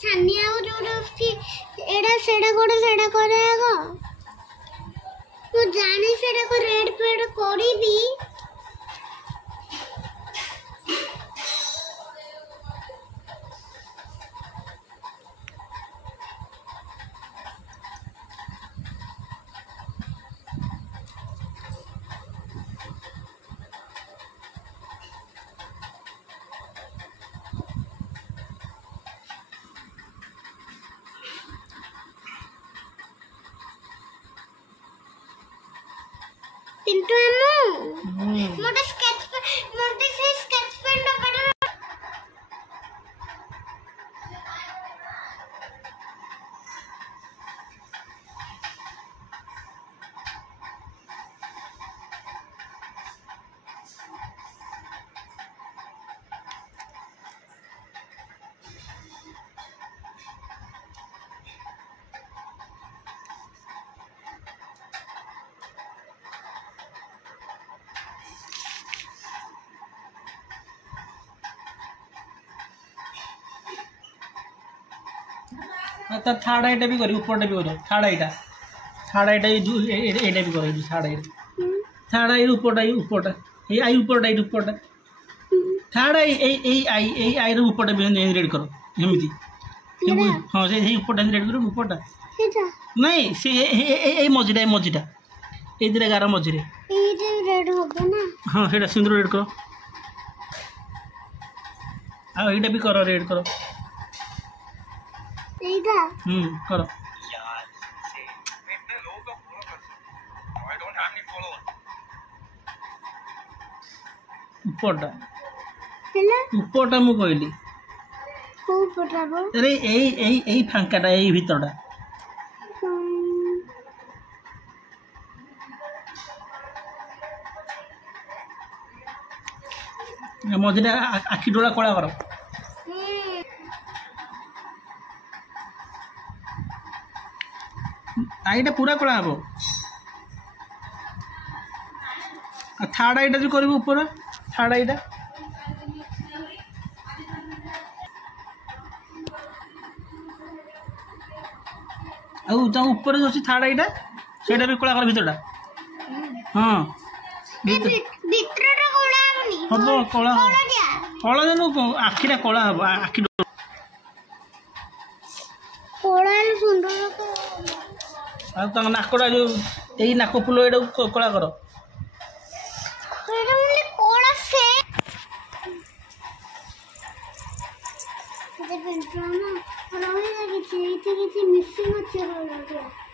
छानिया जो एड़ा सेड़ा करेगा तो जाने सेड़ा को रेड पेड़ कोड़ी भी पिंटू अम्मू मोटे स्केच पेन बड़ा तो थर्ड आईटा भी करी ऊपर भी करो थर्ड आईटा एटा भी करो थर्ड आई ऊपरटा ये आई ऊपरटा थर्ड आई रो ऊपरटा भी रेड करो एमती हाँ से ऊपरटा रेड करो ऊपरटा नहीं से ए मझीटा ए दिरा गार मझी रेड होगा ना हाँ से सिंदूर रेड करो आ एटा भी करो रेड करो करो ऊपरटा मु कहली अरे यही फांकाटा यही भीतरटा मझीटा आखि डोला कला कर आईटा पूरा कला हम थर्ड आईटा जो कर ऊपर थर्ड आईटा ऊपर जो अच्छी थर्ड आईटा से भी कला कर भीतरटा हाँ हम कला कला जन आखिटा कला हम आखि नाकटा जो यही नाक फुल ये कला कर मिसिंग अच्छे